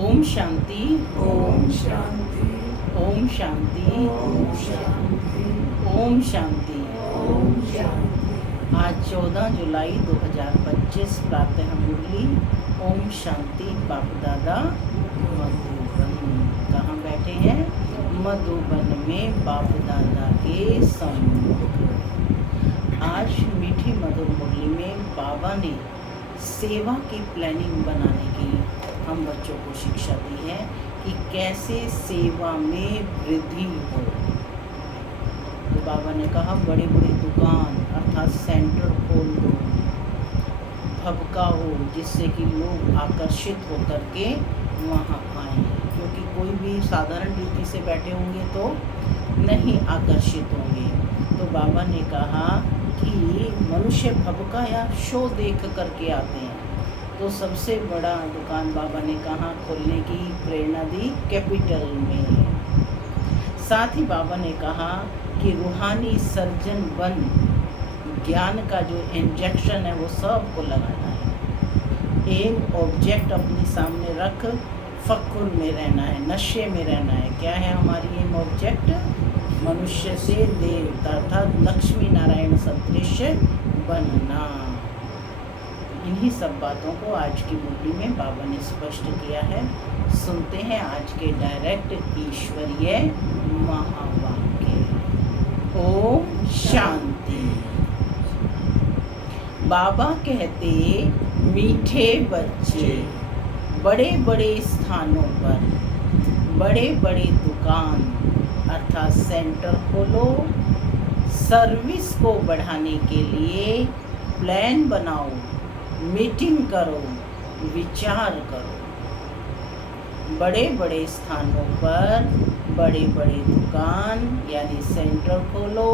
ओम शांति। ओम शांति। ओम शांति। ओम शांति। ओम शांति। ओम शांति। आज 14 जुलाई 2025 प्रातः मुरली। ओम शांति। बाप दादा मधुबन। कहाँ बैठे हैं? मधुबन में बाप दादा के सम्मुख। आज मीठी मधुर मुरली में बाबा ने सेवा की प्लानिंग बनाने की हम बच्चों को शिक्षा दी है कि कैसे सेवा में वृद्धि हो। तो बाबा ने कहा बड़ी बड़ी दुकान अर्थात सेंटर खोल दो, भबकाओ, जिससे कि लोग आकर्षित होकर के वहाँ आए, क्योंकि कोई भी साधारण रीति से बैठे होंगे तो नहीं आकर्षित होंगे। तो बाबा ने कहा कि मनुष्य भबका या शो देख करके आते हैं, तो सबसे बड़ा दुकान बाबा ने कहाँ खोलने की प्रेरणा दी? कैपिटल में। साथ ही बाबा ने कहा कि रूहानी सर्जन बन ज्ञान का जो इंजेक्शन है वो सबको लगाना है। एम ऑब्जेक्ट अपने सामने रख फक्र में रहना है, नशे में रहना है। क्या है हमारी एम ऑब्जेक्ट? मनुष्य से देवता अर्थात लक्ष्मी नारायण सदृश बनना। इन्हीं सब बातों को आज की मुरली में बाबा ने स्पष्ट किया है। सुनते हैं आज के डायरेक्ट ईश्वरीय महावाक्य। ओम शांति। बाबा कहते मीठे बच्चे बड़े बड़े स्थानों पर बड़े बड़े दुकान अर्थात सेंटर खोलो, सर्विस को बढ़ाने के लिए प्लान बनाओ, मीटिंग करो, विचार करो। बड़े बड़े स्थानों पर बड़े बड़े दुकान यानी सेंटर खोलो,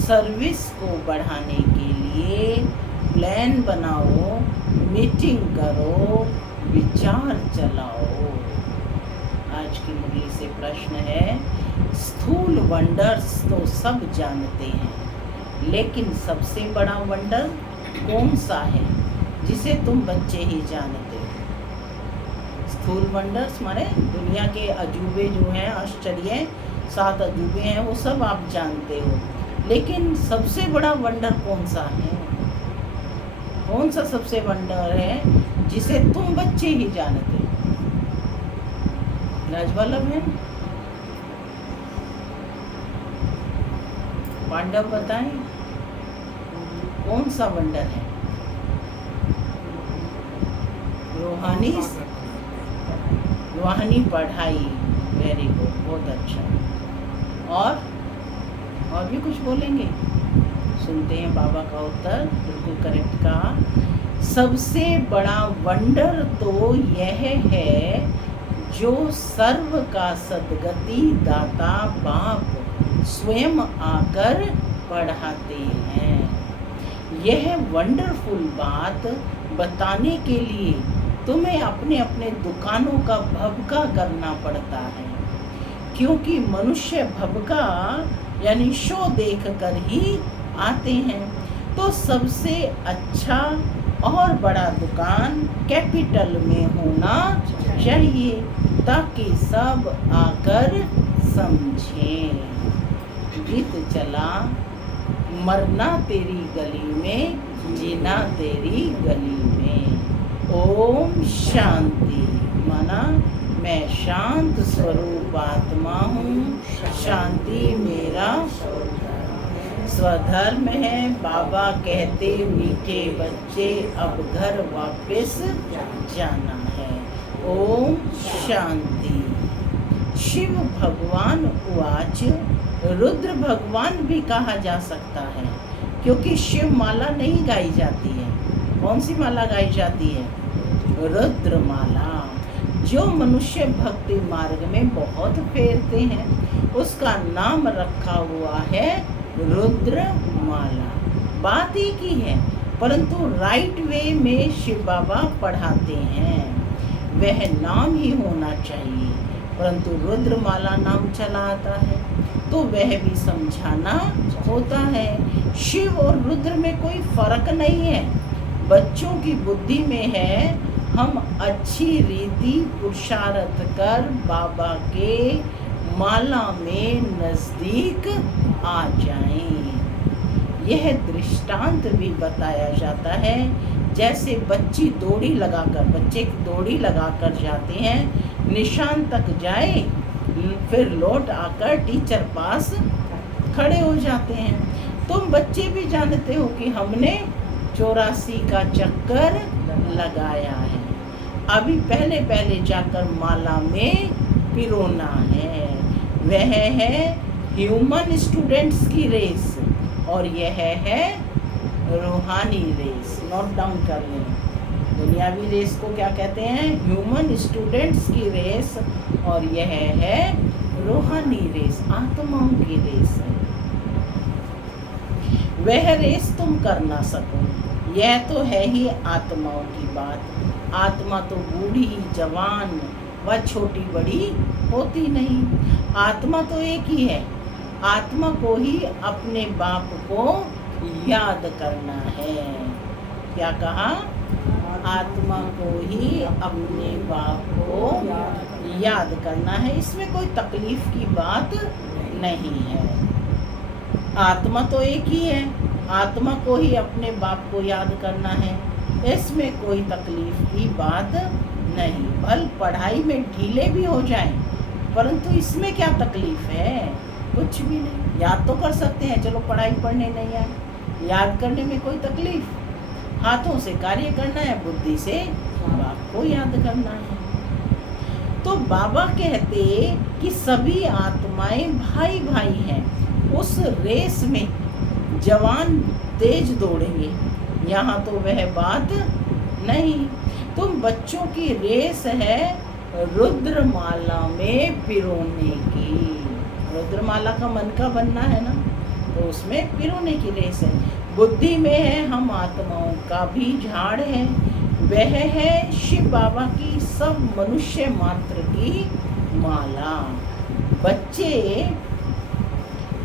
सर्विस को बढ़ाने के लिए प्लान बनाओ, मीटिंग करो, विचार चलाओ। आज की मुरली से प्रश्न है, स्थूल वंडर्स तो सब जानते हैं, लेकिन सबसे बड़ा वंडर कौन सा है जिसे तुम बच्चे ही जानते हो? स्थूल वंडर्स माने दुनिया के अजूबे जो हैं, आश्चर्य 7 अजूबे हैं, वो सब आप जानते हो, लेकिन सबसे बड़ा वंडर कौन सा है? कौन सा सबसे वंडर है जिसे तुम बच्चे ही जानते हो? राजवल्लभ है, पांडव बताएं कौन सा वंडर है? रूहानी पढ़ाई। वेरी गुड, बहुत अच्छा। और भी कुछ बोलेंगे? सुनते हैं बाबा का उत्तर। बिल्कुल करेक्ट कहा। सबसे बड़ा वंडर तो यह है जो सर्व का सद्गति दाता बाप स्वयं आकर पढ़ाते हैं। यह वंडरफुल बात बताने के लिए तुम्हें अपने अपने दुकानों का भबका करना पड़ता है, क्योंकि मनुष्य भबका यानी शो देख कर ही आते हैं। तो सबसे अच्छा और बड़ा दुकान कैपिटल में होना चाहिए ताकि सब आकर समझें। गीत चला, मरना तेरी गली में, जीना तेरी गली में। ओम शांति माना मैं शांत स्वरूप आत्मा हूँ, शांति मेरा स्वधर्म है। बाबा कहते मीठे बच्चे अब घर वापस जाना है। ओम शांति। शिव भगवान उवाच, रुद्र भगवान भी कहा जा सकता है, क्योंकि शिव माला नहीं गाई जाती है। कौन सी माला गाई जाती है? रुद्र माला। जो मनुष्य भक्ति मार्ग में बहुत फेरते हैं उसका नाम रखा हुआ है रुद्र माला। बात एक ही है, परंतु राइट वे में शिव बाबा पढ़ाते हैं। वह नाम ही होना चाहिए, परंतु रुद्र माला नाम चला आता है तो वह भी समझाना होता है। शिव और रुद्र में कोई फर्क नहीं है, बच्चों की बुद्धि में है हम अच्छी रीति पुरुषार्थ कर बाबा के माला में नजदीक आ जाएं। यह दृष्टांत भी बताया जाता है, जैसे बच्चे दौड़ी लगाकर जाते हैं, निशान तक जाए, फिर लौट आकर टीचर पास खड़े हो जाते हैं। तुम बच्चे भी जानते हो कि हमने 84 का चक्कर लगाया है। अभी पहले जाकर माला में पिरोना है। वह है ह्यूमन स्टूडेंट्स की रेस और यह है रूहानी रेस। नोट डाउन कर लें। दुनियावी रेस को क्या कहते हैं? ह्यूमन स्टूडेंट्स की रेस, और यह है रूहानी रेस, आत्माओं की रेस है। वह रेस तुम कर ना सको, यह तो है ही आत्माओं की बात। आत्मा तो बूढ़ी, जवान व छोटी बड़ी होती नहीं। आत्मा तो एक ही है। आत्मा को ही अपने बाप को याद करना है। क्या कहा? आत्मा को ही अपने बाप को याद करना है। इसमें कोई तकलीफ की बात नहीं है। आत्मा तो एक ही है। आत्मा को ही अपने बाप को याद करना है, इसमें कोई तकलीफ की बात नहीं। भल पढ़ाई में ढीले भी हो जाएं, परंतु इसमें क्या तकलीफ है? कुछ भी नहीं। याद तो कर सकते हैं। चलो पढ़ाई पढ़ने नहीं आए, याद करने में कोई तकलीफ? हाथों से कार्य करना है, बुद्धि से बाप को याद करना है। तो बाबा कहते कि सभी आत्माएं भाई भाई हैं। उस रेस में जवान तेज दौड़ेंगे, यहाँ तो वह बात नहीं। तुम बच्चों की रेस है रुद्रमाला में पिरोने की। रुद्रमाला का मन का बनना है ना, तो उसमें पिरोने की रेस है। बुद्धि में है हम आत्माओं का भी झाड़ है। वह है शिव बाबा की सब मनुष्य मात्र की माला। बच्चे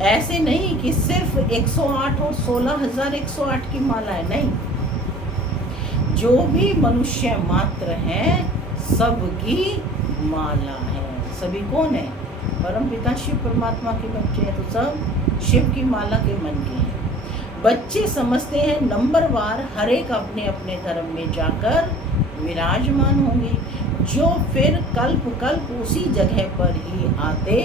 ऐसे नहीं कि सिर्फ 108 और 16,108 की माला है, नहीं। जो भी मनुष्य मात्र हैं सबकी माला है। सभी कौन है? परमपिता शिव परमात्मा के बच्चे हैं, तो सब शिव की माला के मन के हैं। बच्चे समझते हैं नंबरवार हर एक अपने अपने धर्म में जाकर विराजमान होंगे, जो फिर कल्प कल्प उसी जगह पर ही आते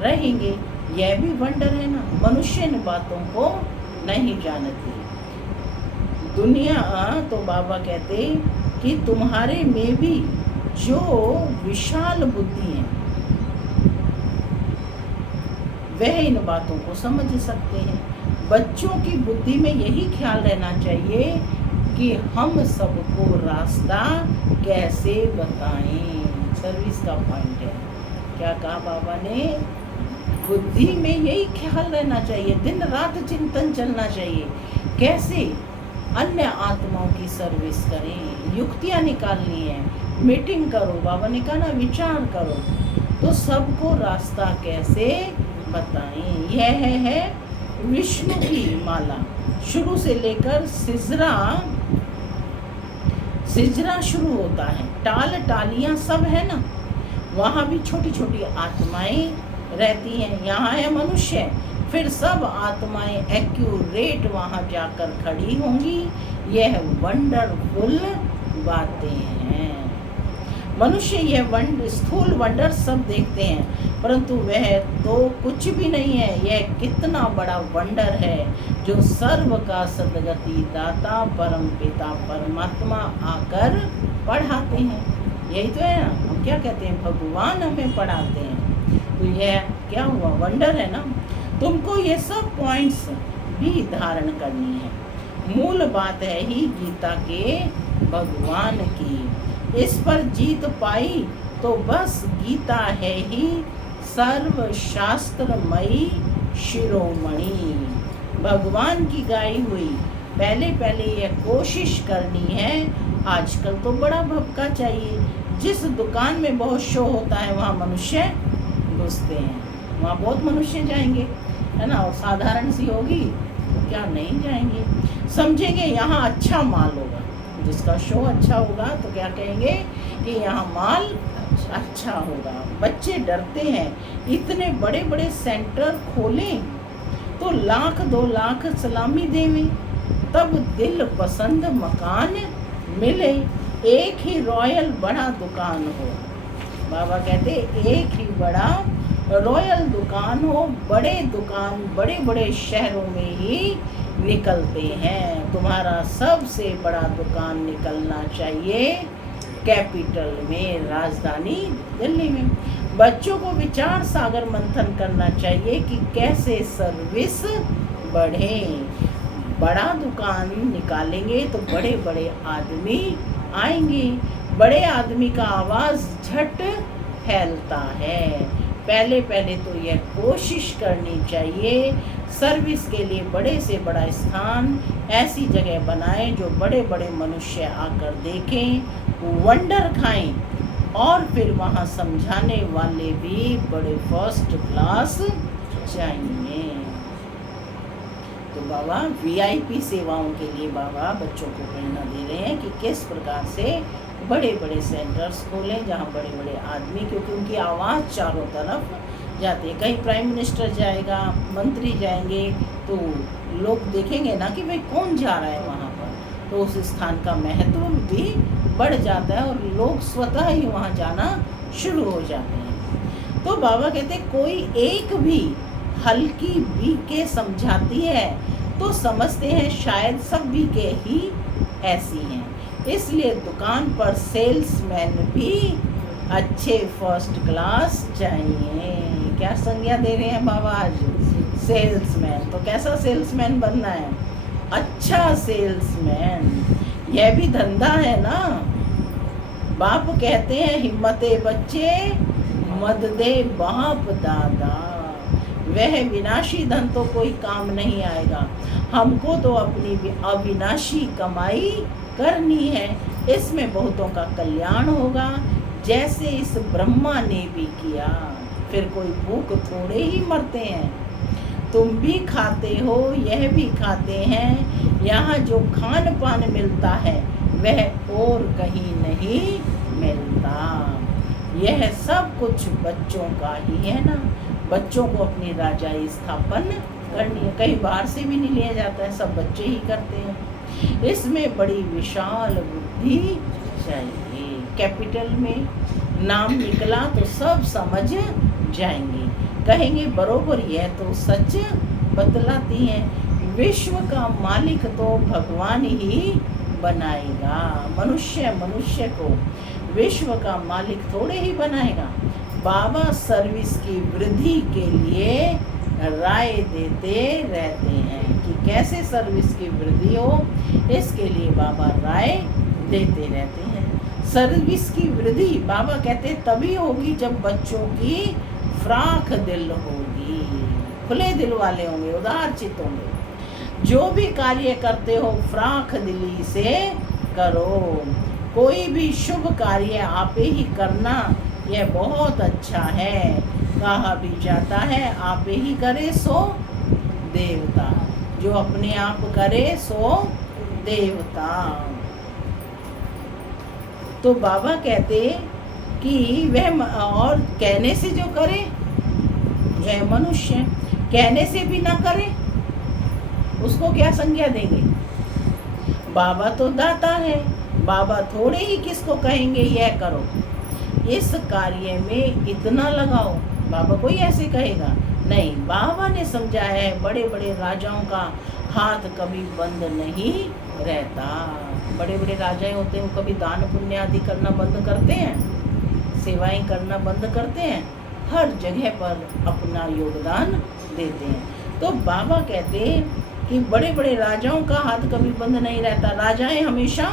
रहेंगे। यह भी वंडर है ना। मनुष्य इन बातों को नहीं जानती। दुनिया तो बाबा कहते कि तुम्हारे में भी जो विशाल बुद्धि है वह इन बातों को समझ सकते हैं। बच्चों की बुद्धि में यही ख्याल रहना चाहिए कि हम सबको रास्ता कैसे बताएं। सर्विस का पॉइंट है। क्या कहा बाबा ने? बुद्धि में यही ख्याल रहना चाहिए, दिन रात चिंतन चलना चाहिए, कैसे अन्य आत्माओं की सर्विस करें। युक्तियाँ निकालनी है, मीटिंग करो। बाबा ने कहा ना, विचार करो, तो सबको रास्ता कैसे बताएं। यह है विष्णु की माला। शुरू से लेकर सिजरा शुरू होता है। टाल टालियाँ सब है ना, वहाँ भी छोटी छोटी आत्माएं रहती हैं। यहाँ है मनुष्य, फिर सब आत्माएं एक्यूरेट वहाँ जाकर खड़ी होंगी। यह वंडरफुल बातें हैं। मनुष्य यह स्थूल वंडर सब देखते हैं, परंतु वह तो कुछ भी नहीं है। यह कितना बड़ा वंडर है जो सर्व का सद्गति दाता परमपिता परमात्मा आकर पढ़ाते हैं। यही तो है ना, हम क्या कहते हैं? भगवान हमें पढ़ाते हैं। तो यह क्या हुआ? वंडर है ना। तुमको ये सब पॉइंट्स भी धारण करनी है। मूल बात है ही गीता के भगवान की। इस पर जीत पाई तो बस गीता है ही सर्वशास्त्रमयी शिरोमणि। भगवान की गाई हुई पहले यह कोशिश करनी है। आजकल तो बड़ा भपका चाहिए। जिस दुकान में बहुत शो होता है वहाँ मनुष्य घुसते हैं, वहाँ बहुत मनुष्य जाएंगे, है ना। और साधारण सी होगी तो क्या नहीं जाएंगे, समझेंगे यहाँ अच्छा माल होगा। जिसका शो अच्छा होगा तो क्या कहेंगे कि यहाँ माल अच्छा होगा। बच्चे डरते हैं, इतने बड़े बड़े सेंटर खोलें तो 1,00,000 2,00,000 सलामी देवें, तब दिल पसंद मकान मिले, एक ही रॉयल बड़ा दुकान हो। बाबा कहते एक ही बड़ा रॉयल दुकान हो। बड़े दुकान बड़े बड़े शहरों में ही निकलते हैं, तुम्हारा सबसे बड़ा दुकान निकलना चाहिए कैपिटल में, राजधानी दिल्ली में। बच्चों को विचार सागर मंथन करना चाहिए कि कैसे सर्विस बढ़े। बड़ा दुकान निकालेंगे तो बड़े बड़े आदमी आएंगे, बड़े आदमी का आवाज़ झट फैलता है। पहले पहले तो यह कोशिश करनी चाहिए सर्विस के लिए बड़े से बड़ा स्थान, ऐसी जगह बनाएं जो बड़े बड़े मनुष्य आकर देखें, वंडर खाएं, और फिर वहाँ समझाने वाले भी बड़े फर्स्ट क्लास चाहिए। तो बाबा वीआईपी सेवाओं के लिए बाबा बच्चों को प्रेरणा दे रहे हैं कि किस प्रकार से बड़े बड़े सेंटर्स खोलें जहाँ बड़े बड़े आदमी, क्योंकि उनकी आवाज़ चारों तरफ जाती है। कहीं प्राइम मिनिस्टर जाएगा, मंत्री जाएंगे तो लोग देखेंगे ना कि भाई कौन जा रहा है वहाँ पर, तो उस स्थान का महत्व भी बढ़ जाता है और लोग स्वतः ही वहाँ जाना शुरू हो जाते हैं। तो बाबा कहते कोई एक भी हल्की बीके समझाती है तो समझते हैं शायद सब बीके ही ऐसी हैं। इसलिए दुकान पर सेल्समैन भी अच्छे फर्स्ट क्लास चाहिए। क्या संज्ञा दे रहे हैं बाबा आज? सेल्समैन। तो कैसा सेल्समैन बनना है? अच्छा सेल्समैन। यह भी धंधा है ना। बाप कहते हैं हिम्मते बच्चे मद दे बाप दादा। वह विनाशी धन तो कोई काम नहीं आएगा, हमको तो अपनी अविनाशी कमाई करनी है, इसमें बहुतों का कल्याण होगा, जैसे इस ब्रह्मा ने भी किया। फिर कोई भूख थोड़े ही मरते हैं, तुम भी खाते हो, यह भी खाते हैं। यहाँ जो खान पान मिलता है वह और कहीं नहीं मिलता। यह सब कुछ बच्चों का ही है ना। बच्चों को अपनी राजाई स्थापन करनी है, कहीं बाहर से भी नहीं लिया जाता है, सब बच्चे ही करते हैं। इसमें बड़ी विशाल बुद्धि चाहिए। कैपिटल में नाम निकला तो सब समझ जाएंगे, कहेंगे बरोबर यह तो सच बतलाती हैं। विश्व का मालिक तो भगवान ही बनाएगा, मनुष्य को विश्व का मालिक थोड़े ही बनाएगा। बाबा सर्विस की वृद्धि के लिए राय देते रहते हैं कि कैसे सर्विस की वृद्धि हो, इसके लिए बाबा राय देते रहते हैं। सर्विस की वृद्धि बाबा कहते तभी होगी जब बच्चों की फ्राख दिल होगी, खुले दिल वाले होंगे, उदार चित्त होंगे। जो भी कार्य करते हो फ्राख दिली से करो। कोई भी शुभ कार्य आप ही करना, यह बहुत अच्छा है। कहा भी जाता है आप ही करे सो देवता, जो अपने आप करे सो देवता। तो बाबा कहते कि वह और कहने से जो करे वह मनुष्य, कहने से भी ना करे उसको क्या संज्ञा देंगे? बाबा तो दाता है, बाबा थोड़े ही किसको कहेंगे यह करो, इस कार्य में इतना लगाओ, बाबा कोई ऐसे कहेगा नहीं। बाबा ने समझाया है बड़े बड़े राजाओं का हाथ कभी बंद नहीं रहता। बड़े बड़े राजाएं होते हैं वो कभी दान पुण्य आदि करना बंद करते हैं, सेवाएं करना बंद करते हैं, हर जगह पर अपना योगदान देते हैं। तो बाबा कहते हैं कि बड़े बड़े राजाओं का हाथ कभी बंद नहीं रहता, राजाएं हमेशा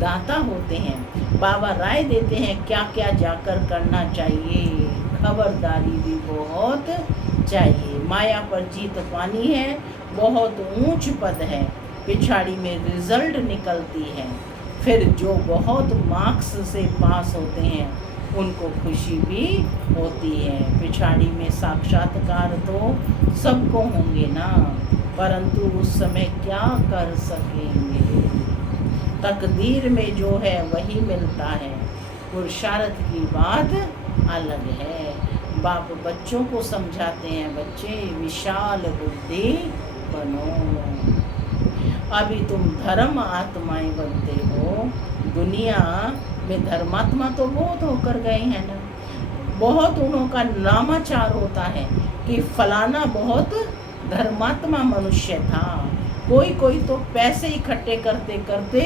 दाता होते हैं। बाबा राय देते हैं क्या क्या जाकर करना चाहिए, खबरदारी भी बहुत चाहिए। माया पर जीत पानी है, बहुत ऊंच पद है, पिछाड़ी में रिजल्ट निकलती है। फिर जो बहुत मार्क्स से पास होते हैं उनको खुशी भी होती है। पिछाड़ी में साक्षात्कार तो सबको होंगे ना, परंतु उस समय क्या कर सकेंगे। तकदीर में जो है वही मिलता है, पुरुषार्थ की बात अलग है। बाप बच्चों को समझाते हैं, बच्चे विशाल बुद्धि बनो, अभी तुम धर्म आत्माएं बनते हो। दुनिया में धर्मात्मा तो बहुत होकर गए हैं ना, बहुत उन्हों का नामाचार होता है कि फलाना बहुत धर्मात्मा मनुष्य था। कोई कोई तो पैसे इकट्ठे करते करते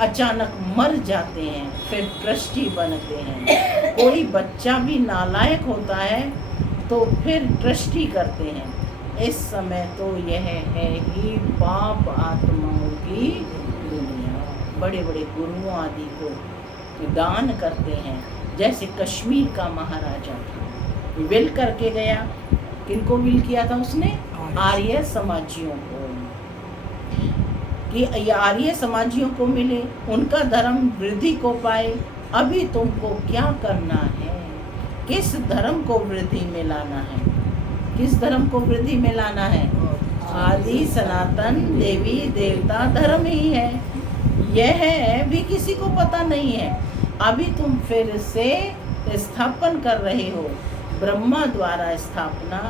अचानक मर जाते हैं, फिर ट्रस्टी बनते हैं। कोई बच्चा भी नालायक होता है तो फिर ट्रस्टी करते हैं। इस समय तो यह है ही पाप आत्माओं की दुनिया। बड़े बड़े गुरुओं आदि को दान करते हैं, जैसे कश्मीर का महाराजा था, विल करके गया। किनको विल किया था उसने? आर्य समाजियों को, कि ये आर्य समाजियों को मिले, उनका धर्म वृद्धि को पाए। अभी तुमको क्या करना है? किस धर्म को वृद्धि में लाना है? किस धर्म को वृद्धि में लाना है? आदि सनातन देवी देवता धर्म ही है। यह भी किसी को पता नहीं है। अभी तुम फिर से स्थापन कर रहे हो, ब्रह्मा द्वारा स्थापना।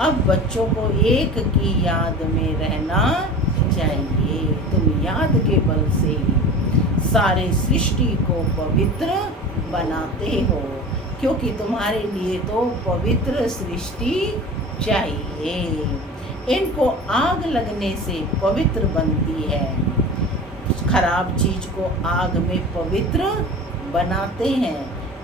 अब बच्चों को एक की याद में रहना चाहिए। तुम याद के बल से सारे सृष्टि को पवित्र बनाते हो, क्योंकि तुम्हारे लिए तो पवित्र सृष्टि चाहिए। इनको आग लगने से पवित्र बनती है। खराब चीज को आग में पवित्र बनाते हैं।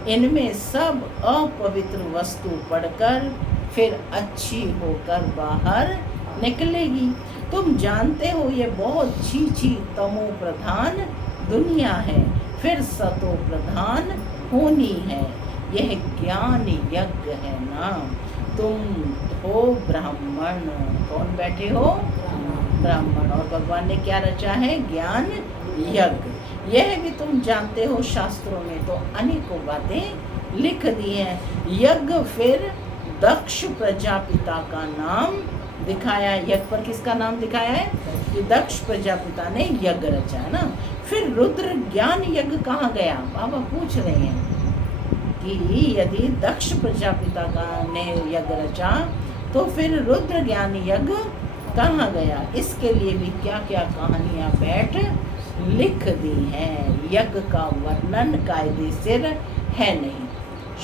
इनमें सब अपवित्र वस्तु पड़कर फिर अच्छी होकर बाहर निकलेगी। तुम जानते हो ये बहुत छी तमो प्रधान दुनिया है, फिर सतो प्रधान होनी है। यह ज्ञान यज्ञ है ना। तुम हो ब्राह्मण। कौन बैठे हो? ब्राह्मण। और भगवान ने क्या रचा है? ज्ञान यज्ञ। यह भी तुम जानते हो, शास्त्रों में तो अनेकों बातें लिख दी हैं। यज्ञ फिर दक्ष प्रजापिता का नाम दिखाया। यज्ञ पर किसका नाम दिखाया है? कि दक्ष प्रजापिता ने यज्ञ रचा है ना। फिर रुद्र ज्ञान यज्ञ कहाँ गया? बाबा पूछ रहे हैं कि यदि दक्ष प्रजापिता का ने यज्ञ रचा तो फिर रुद्र ज्ञान यज्ञ कहाँ गया? इसके लिए भी क्या क्या कहानियां बैठ लिख दी हैं। यज्ञ का वर्णन कायदे सिर है नहीं।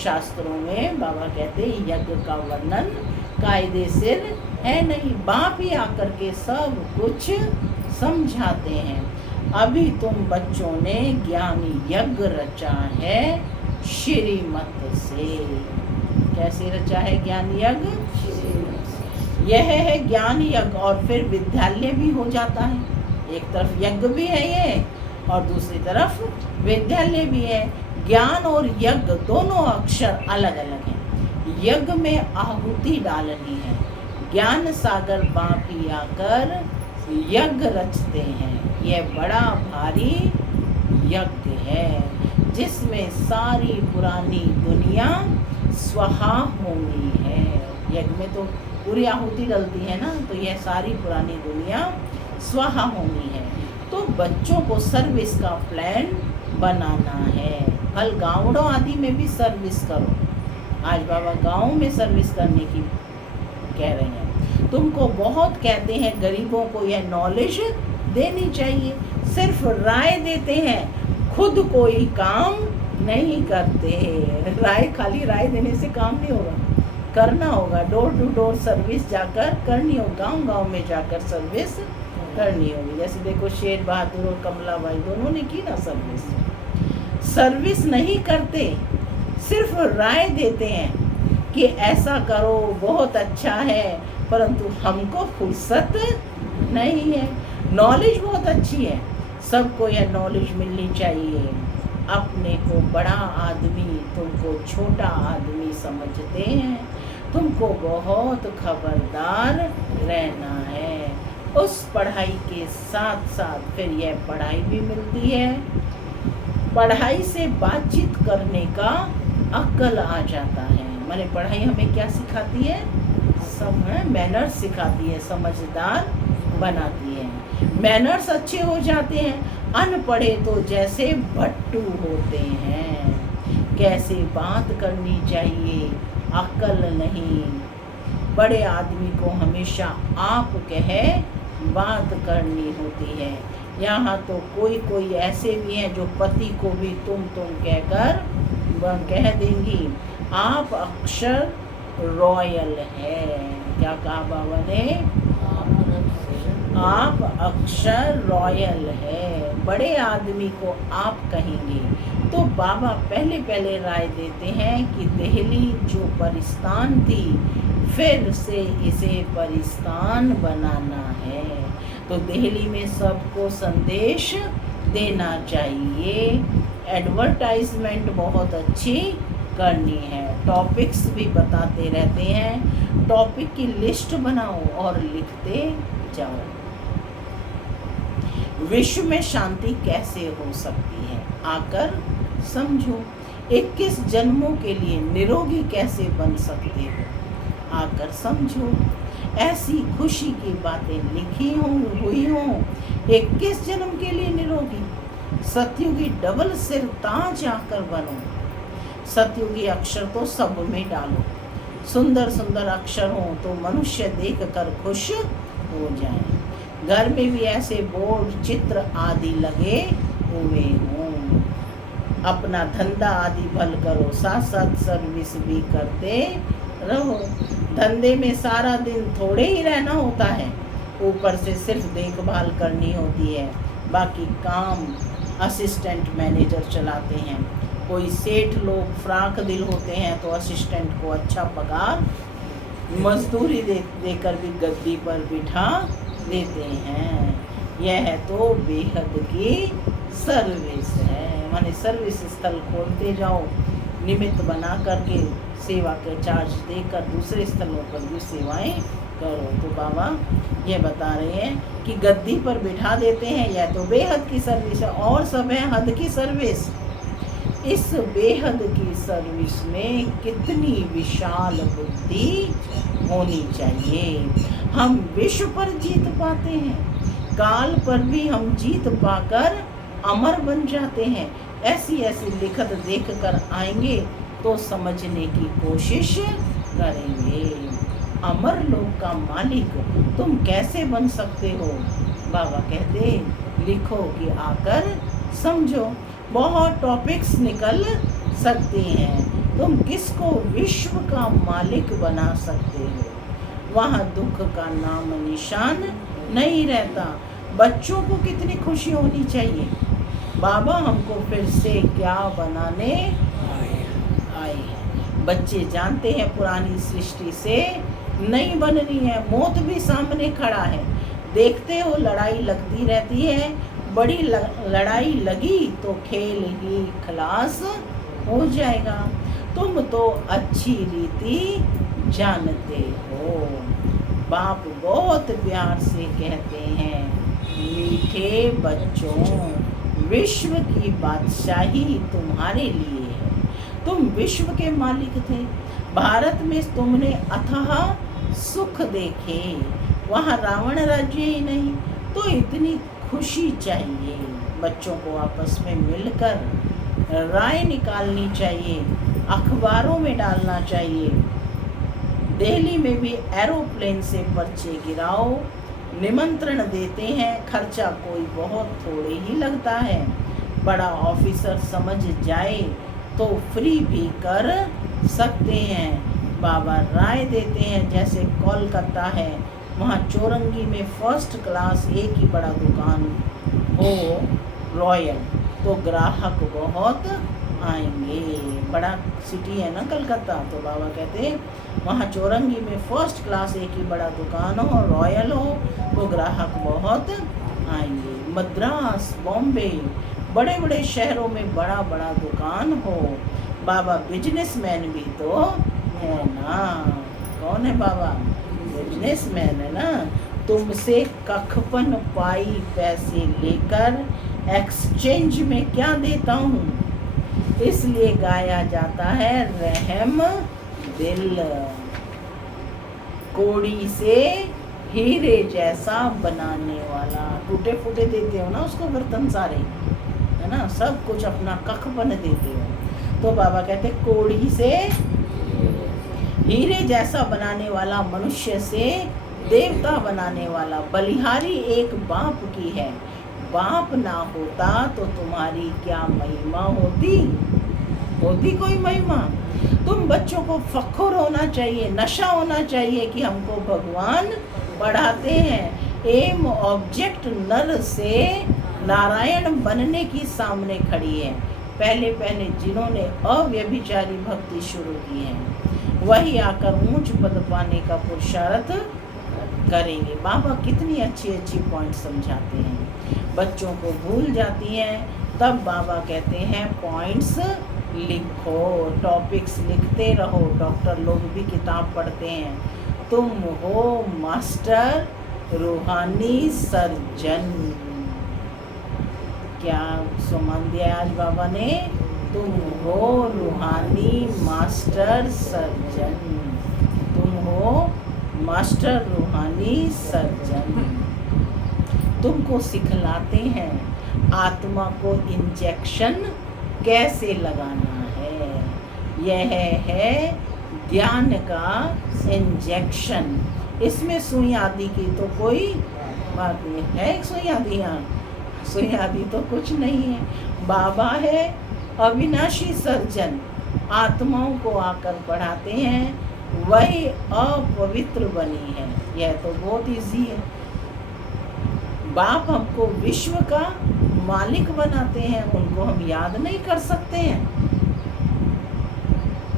शास्त्रों में बाबा कहते हैं यज्ञ का वर्णन कायदे सिर है नहीं। बाप ही आकर के सब कुछ समझाते हैं। अभी तुम बच्चों ने ज्ञान यज्ञ रचा है श्रीमत से। कैसे रचा है ज्ञान यज्ञ? यह है ज्ञान यज्ञ। और फिर विद्यालय भी हो जाता है। एक तरफ यज्ञ भी है ये, और दूसरी तरफ विद्यालय भी है। ज्ञान और यज्ञ दोनों अक्षर अलग अलग हैं। यज्ञ में आहुति डालनी है। ज्ञान सागर बाप ही आकर यज्ञ रचते हैं। यह बड़ा भारी यज्ञ है, जिसमें सारी पुरानी दुनिया स्वाहा होनी है। यज्ञ में तो पूरी आहुति डलती है ना, तो यह सारी पुरानी दुनिया स्वाहा होनी है। तो बच्चों को सर्विस का प्लान बनाना है। कल गाँवों आदि में भी सर्विस करो। आज बाबा गाँव में सर्विस करने की कह रहे हैं। तुमको बहुत कहते हैं गरीबों को यह नॉलेज देनी चाहिए, सिर्फ राय देते हैं, खुद कोई काम नहीं करते। राय, खाली राय देने से काम नहीं होगा, करना होगा। डोर टू डोर सर्विस जाकर करनी होगी, गांव गांव में जाकर सर्विस करनी होगी। जैसे देखो शेर बहादुर और कमलाबाई दोनों ने की ना सर्विस। सर्विस नहीं करते, सिर्फ राय देते हैं कि ऐसा करो, बहुत अच्छा है, परंतु हमको फुर्सत नहीं है। नॉलेज बहुत अच्छी है, सबको यह नॉलेज मिलनी चाहिए। अपने को बड़ा आदमी, तुमको छोटा आदमी समझते हैं। तुमको बहुत खबरदार रहना है। उस पढ़ाई के साथ साथ फिर यह पढ़ाई भी मिलती है। पढ़ाई से बातचीत करने का अक्ल आ जाता है। माने पढ़ाई हमें क्या सिखाती है? सब मैनर्स सिखाती है, समझदार बनाती है। मैनर्स अच्छे हो जाते हैं अनपढ़े तो जैसे भट्टू होते हैं। कैसे बात करनी चाहिए अक्ल नहीं। बड़े आदमी को हमेशा आप कहे बात करनी होती है। यहाँ तो कोई कोई ऐसे भी हैं जो पति को भी तुम कहकर कह देंगी। आप अक्षर रॉयल है। क्या कहा बाबा ने? आप अक्षर रॉयल है। बड़े आदमी को आप कहेंगे। तो बाबा पहले राय देते हैं कि दिल्ली जो परिस्तान थी फिर से इसे परिस्तान बनाना है। तो दिल्ली में सबको संदेश देना चाहिए। एडवर्टाइजमेंट बहुत अच्छी करनी है। टॉपिक्स भी बताते रहते हैं। टॉपिक की लिस्ट बनाओ और लिखते जाओ। विश्व में शांति कैसे हो सकती है आकर समझो। 21 जन्मों के लिए निरोगी कैसे बन सकते हो आकर समझो। ऐसी खुशी की बातें लिखी हुई हों 21 जन्म के लिए निरोगी। सतयुगी डबल सिर ताज आकर बनो। सतयुगी अक्षर तो सब में डालो। सुंदर सुंदर अक्षर हो तो मनुष्य देखकर खुश हो जाए। घर में भी ऐसे बोर्ड चित्र आदि लगे हुए हों। अपना धंधा आदि भल करो, साथ साथ सर्विस भी करते रहो। धंधे में सारा दिन थोड़े ही रहना होता है, ऊपर से सिर्फ देखभाल करनी होती है। बाकी काम असिस्टेंट मैनेजर चलाते हैं। कोई सेठ लोग फ्राक दिल होते हैं तो असिस्टेंट को अच्छा पगार मजदूरी देकर भी गद्दी पर बिठा देते हैं। यह तो बेहद की सर्विस है। माने सर्विस स्थल खोलते जाओ, निमित्त बना करके सेवा के चार्ज देकर दूसरे स्थलों पर भी सेवाएं करो। तो बाबा ये बता रहे हैं कि गद्दी पर बिठा देते हैं, यह तो बेहद की सर्विस है। और सब है हद की सर्विस। इस बेहद की सर्विस में कितनी विशाल बुद्धि होनी चाहिए। हम विश्व पर जीत पाते हैं, काल पर भी हम जीत पाकर अमर बन जाते हैं। ऐसी ऐसी लिखत देखकर आएंगे तो समझने की कोशिश करेंगे। अमर लोक का मालिक तुम कैसे बन सकते हो? बाबा कहते लिखो कि आकर समझो। बहुत टॉपिक्स निकल सकते हैं। तुम किसको विश्व का मालिक बना सकते हो? वहाँ दुख का नाम निशान नहीं रहता। बच्चों को कितनी खुशी होनी चाहिए। बाबा हमको फिर से क्या बनाने आए हैं। बच्चे जानते हैं पुरानी सृष्टि से नहीं बननी है। मौत भी सामने खड़ा है। देखते हो लड़ाई लगती रहती है। बड़ी लड़ाई लगी तो खेल ही खलास हो जाएगा। तुम तो अच्छी रीति जानते हो। बाप बहुत प्यार से कहते हैं, मीठे बच्चों, विश्व की बादशाही तुम्हारे लिए है। तुम विश्व के मालिक थे। भारत में तुमने अथाह सुख देखे। वहाँ रावण राज्य ही नहीं तो इतनी खुशी चाहिए। बच्चों को आपस में मिलकर राय निकालनी चाहिए, अखबारों में डालना चाहिए। दिल्ली में भी एरोप्लेन से पर्चे गिराओ, निमंत्रण देते हैं। खर्चा कोई बहुत थोड़े ही लगता है। बड़ा ऑफिसर समझ जाए तो फ्री भी कर सकते हैं। बाबा राय देते हैं जैसे कोलकाता है, वहाँ चौरंगी में फर्स्ट क्लास एक ही बड़ा दुकान हो रॉयल तो ग्राहक बहुत आएंगे। बड़ा सिटी है ना कलकत्ता। तो बाबा कहते हैं वहाँ चौरंगी में फर्स्ट क्लास एक ही बड़ा दुकान हो, रॉयल हो तो ग्राहक बहुत आएंगे। मद्रास, बॉम्बे, बड़े बड़े शहरों में बड़ा बड़ा दुकान हो। बाबा बिजनेसमैन भी तो है ना। कौन है बाबा? बिजनेसमैन है ना। तुमसे कखपन पाई पैसे लेकर एक्सचेंज में क्या देता हूँ, इसलिए गाया जाता है रहम दिल। कोड़ी से हीरे जैसा बनाने वाला। टूटे फूटे देते हो ना उसको बर्तन सारे, है ना, सब कुछ अपना कखपन देते हो। तो बाबा कहते कोड़ी से हीरे जैसा बनाने वाला, मनुष्य से देवता बनाने वाला बलिहारी एक बाप की है। बाप ना होता तो तुम्हारी क्या महिमा होती? होती कोई महिमा? तुम बच्चों को फख्र होना चाहिए, नशा होना चाहिए कि हमको भगवान पढ़ाते हैं। एम ऑब्जेक्ट नर से नारायण बनने की सामने खड़ी है। पहले पहले जिन्होंने अव्यभिचारी भक्ति शुरू की है वही आकर ऊंच पद पाने का पुरुषार्थ करेंगे। बाबा कितनी अच्छी अच्छी पॉइंट समझाते हैं, बच्चों को भूल जाती हैं। तब बाबा कहते हैं पॉइंट्स लिखो, टॉपिक्स लिखते रहो। डॉक्टर लोग भी किताब पढ़ते हैं। तुम हो मास्टर रूहानी सर्जन। क्या सम्मान दिया आज बाबा ने? तुम हो रूहानी मास्टर सर्जन। तुम हो मास्टर रूहानी सर्जन। तुमको सिखलाते हैं आत्मा को इंजेक्शन कैसे लगाना है। यह है ज्ञान का इंजेक्शन। इसमें सुई आदि की तो कोई बात नहीं है। सुई आदि, यहाँ सुई आदि तो कुछ नहीं है। बाबा है अविनाशी सर्जन, आत्माओं को आकर पढ़ाते हैं। वही अपवित्र बनी है। यह तो बहुत इजी है। बाप हमको विश्व का मालिक बनाते हैं, उनको हम याद नहीं कर सकते हैं।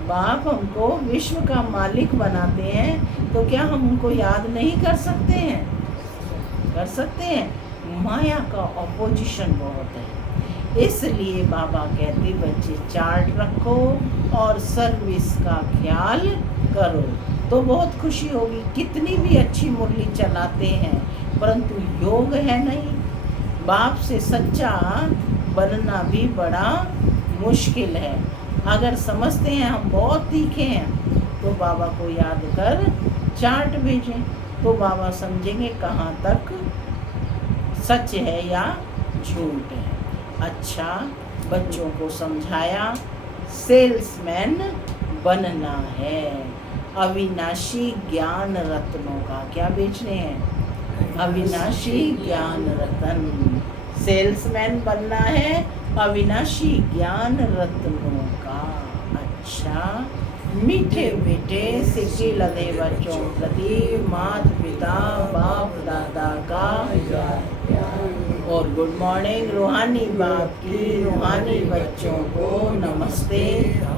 बाप हमको विश्व का मालिक बनाते हैं तो क्या हम उनको याद नहीं कर सकते हैं? कर सकते हैं। माया का ऑपोजिशन बहुत है। इसलिए बाबा कहते बच्चे चार्ट रखो और सर्विस का ख्याल करो तो बहुत खुशी होगी। कितनी भी अच्छी मुरली चलाते हैं परंतु योग है नहीं। बाप से सच्चा बनना भी बड़ा मुश्किल है। अगर समझते हैं हम बहुत तीखे हैं तो बाबा को याद कर चार्ट भेजें तो बाबा समझेंगे कहाँ तक सच है या झूठ है। अच्छा, बच्चों को समझाया सेल्समैन बनना है। अविनाशी ज्ञान रत्नों का क्या बेचने हैं? अविनाशी ज्ञान रत्न। सेल्समैन बनना है अविनाशी ज्ञान रत्नों का। अच्छा, मीठे मीठे सिक्के लदे बच्चों प्रति माता पिता बाप दादा का और गुड मॉर्निंग। रूहानी बाप की रूहानी बच्चों को नमस्ते।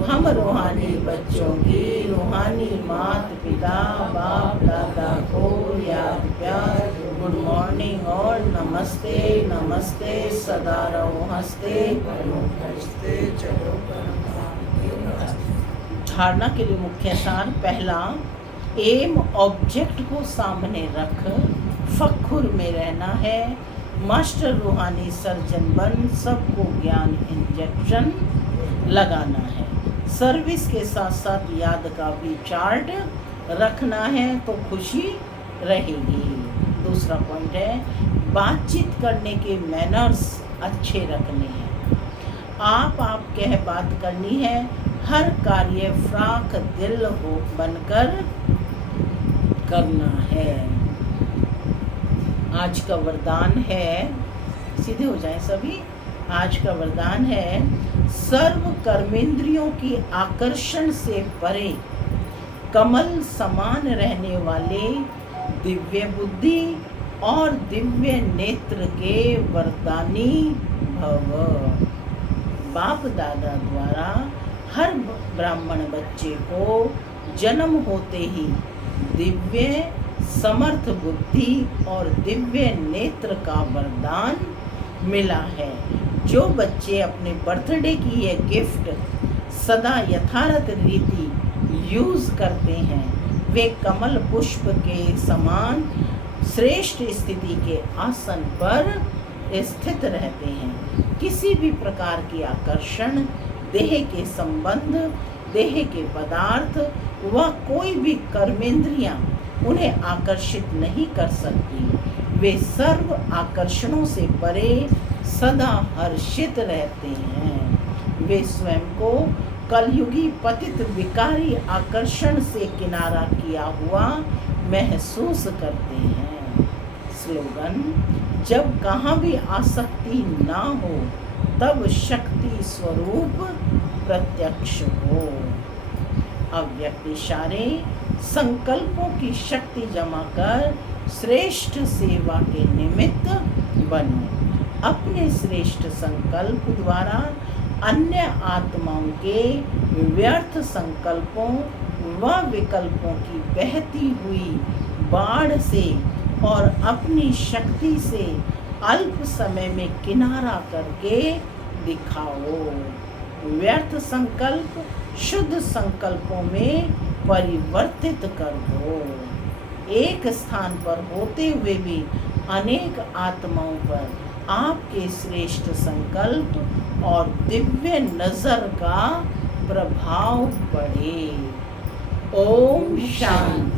हम रूहानी बच्चों की रूहानी माता पिता बाप दादा को याद प्यार गुड मॉर्निंग और नमस्ते। नमस्ते सदा रहो हंसते। धारणा के लिए मुख्य सार पहला, एम ऑब्जेक्ट को सामने रख फख्र में रहना है। मास्टर रूहानी सर्जन बन सबको ज्ञान इंजेक्शन लगाना है। सर्विस के साथ साथ याद का भी चार्ट रखना है तो खुशी रहेगी। दूसरा पॉइंट है बातचीत करने के मैनर्स अच्छे रखने हैं। आप कह बात करनी है। हर कार्य फ्राक दिल हो बनकर करना है। आज का वरदान है, सीधे हो जाएं सभी। आज का वरदान है सर्व कर्मेंद्रियों की आकर्षण से परे कमल समान रहने वाले दिव्य बुद्धि और दिव्य नेत्र के वरदानी भव। बाप दादा द्वारा हर ब्राह्मण बच्चे को जन्म होते ही दिव्य समर्थ बुद्धि और दिव्य नेत्र का वरदान मिला है। जो बच्चे अपने बर्थडे की यह गिफ्ट सदा यथार्थ रीति यूज करते हैं वे कमल पुष्प के समान श्रेष्ठ स्थिति के आसन पर स्थित रहते हैं। किसी भी प्रकार की आकर्षण, देह के संबंध, देह के पदार्थ व कोई भी कर्मेंद्रियां उन्हें आकर्षित नहीं कर सकती। वे सर्व आकर्षणों से परे सदा हर्षित रहते हैं। वे स्वयं को कलयुगी पतित विकारी आकर्षण से किनारा किया हुआ महसूस करते हैं। स्लोगन: जब कहाँ भी आसक्ति ना हो तब शक्ति स्वरूप प्रत्यक्ष हो। अव्यक्त इशारे: संकल्पों की शक्ति जमा कर श्रेष्ठ सेवा के निमित्त बनो। अपने श्रेष्ठ संकल्प द्वारा अन्य आत्माओं के व्यर्थ संकल्पों व विकल्पों की बहती हुई बाढ़ से और अपनी शक्ति से अल्प समय में किनारा करके दिखाओ। व्यर्थ संकल्प शुद्ध संकल्पों में परिवर्तित कर दो। एक स्थान पर होते हुए भी अनेक आत्माओं पर आपके श्रेष्ठ संकल्प और दिव्य नजर का प्रभाव पड़े। ओम शांति।